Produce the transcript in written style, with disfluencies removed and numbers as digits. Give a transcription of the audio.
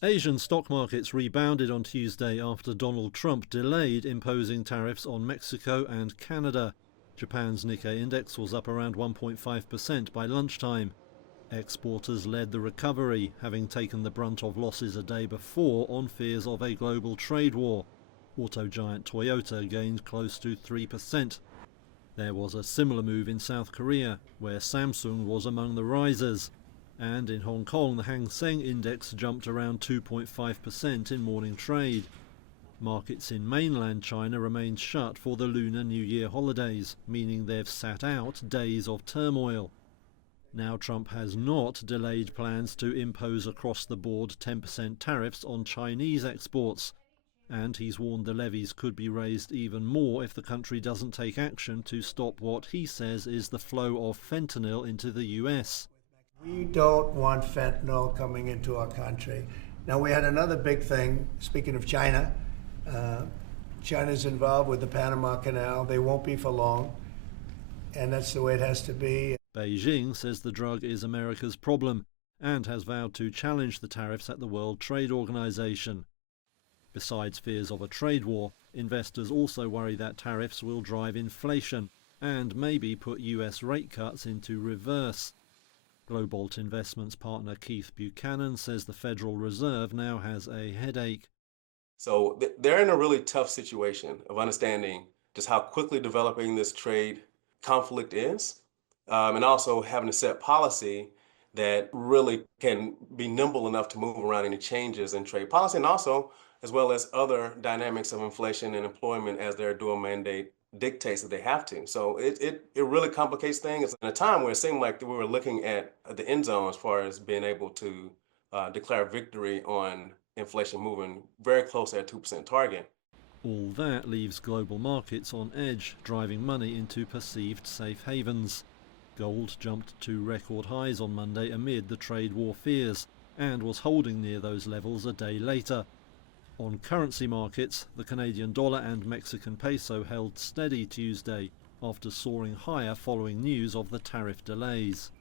Asian stock markets rebounded on Tuesday after Donald Trump delayed imposing tariffs on Mexico and Canada. Japan's Nikkei index was up around 1.5% by lunchtime. Exporters led the recovery, having taken the brunt of losses a day before on fears of a global trade war. Auto giant Toyota gained close to 3%. There was a similar move in South Korea, where Samsung was among the risers. And in Hong Kong, the Hang Seng index jumped around 2.5% in morning trade. Markets in mainland China remained shut for the Lunar New Year holidays, meaning they've sat out days of turmoil. Now Trump has not delayed plans to impose across-the-board 10% tariffs on Chinese exports, and he's warned the levies could be raised even more if the country doesn't take action to stop what he says is the flow of fentanyl into the US. We don't want fentanyl coming into our country. Now, we had another big thing, speaking of China. China's involved with the Panama Canal. They won't be for long, and that's the way it has to be. Beijing says the drug is America's problem and has vowed to challenge the tariffs at the World Trade Organization. Besides fears of a trade war, investors also worry that tariffs will drive inflation and maybe put US rate cuts into reverse. Globalt Investments partner Keith Buchanan says the Federal Reserve now has a headache. So they're in a really tough situation of understanding just how quickly developing this trade conflict is, and also having to set policy that really can be nimble enough to move around any changes in trade policy, and also as well as other dynamics of inflation and employment as their dual mandate dictates that they have to. So it really complicates things in a time where it seemed like we were looking at the end zone as far as being able to declare victory on inflation moving very close to that 2% target. All that leaves global markets on edge, driving money into perceived safe havens. Gold jumped to record highs on Monday amid the trade war fears and was holding near those levels a day later. On currency markets, the Canadian dollar and Mexican peso held steady Tuesday after soaring higher following news of the tariff delays.